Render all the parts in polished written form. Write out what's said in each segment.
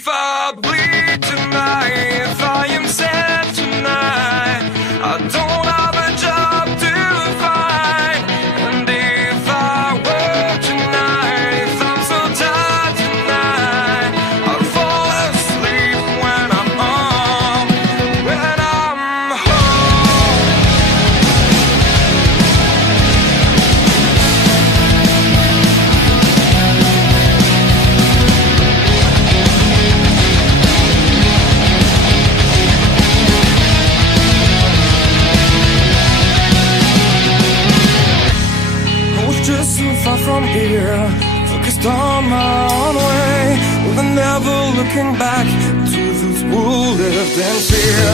If I bleed tonight, if I am sad tonight, I don't have a job to find. And if I work tonight, if I'm so tired tonight, I'll fall asleep when I'm home, when I'm home. Just so far from here, focused on my own way, with never looking back to those who lived in fear.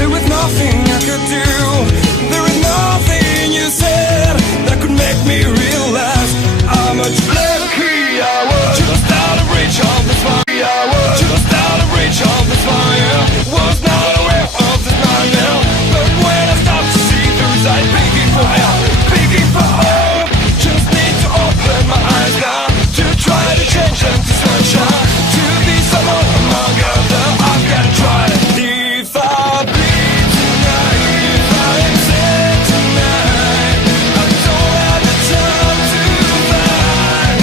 There was nothing I could do, there was nothing you said that could make me realize how much lucky I was. Just out of reach of the fire, I was just out of reach of the fire. Was not aware of this nightmare, but when I stopped to see through sight, begging for help, begging for hope. Open my eyes now to try to change them to sunshine, to be someone among others. I've got to try it. If I bleed tonight, if I am sad tonight, I don't have the time to find.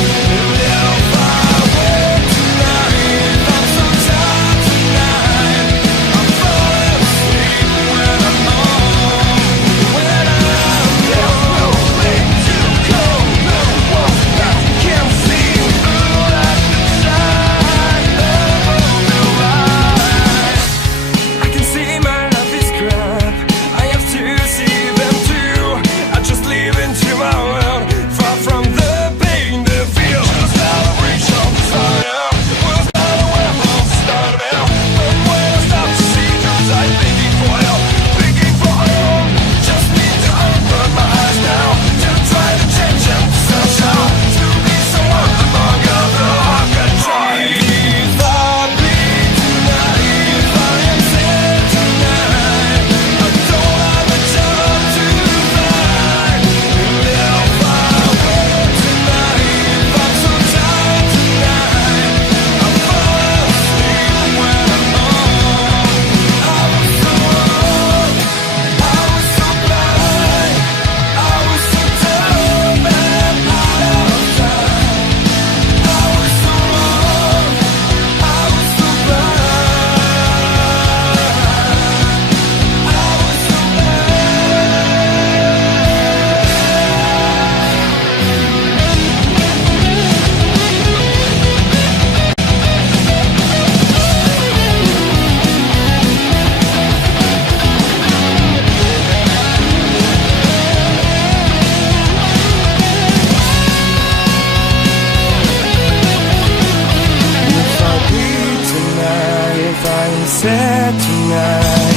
If I work tonight, if I'm so tired tonight, I'm falling asleep when I'm home, when I'm home. There's no way to go. Sad tonight.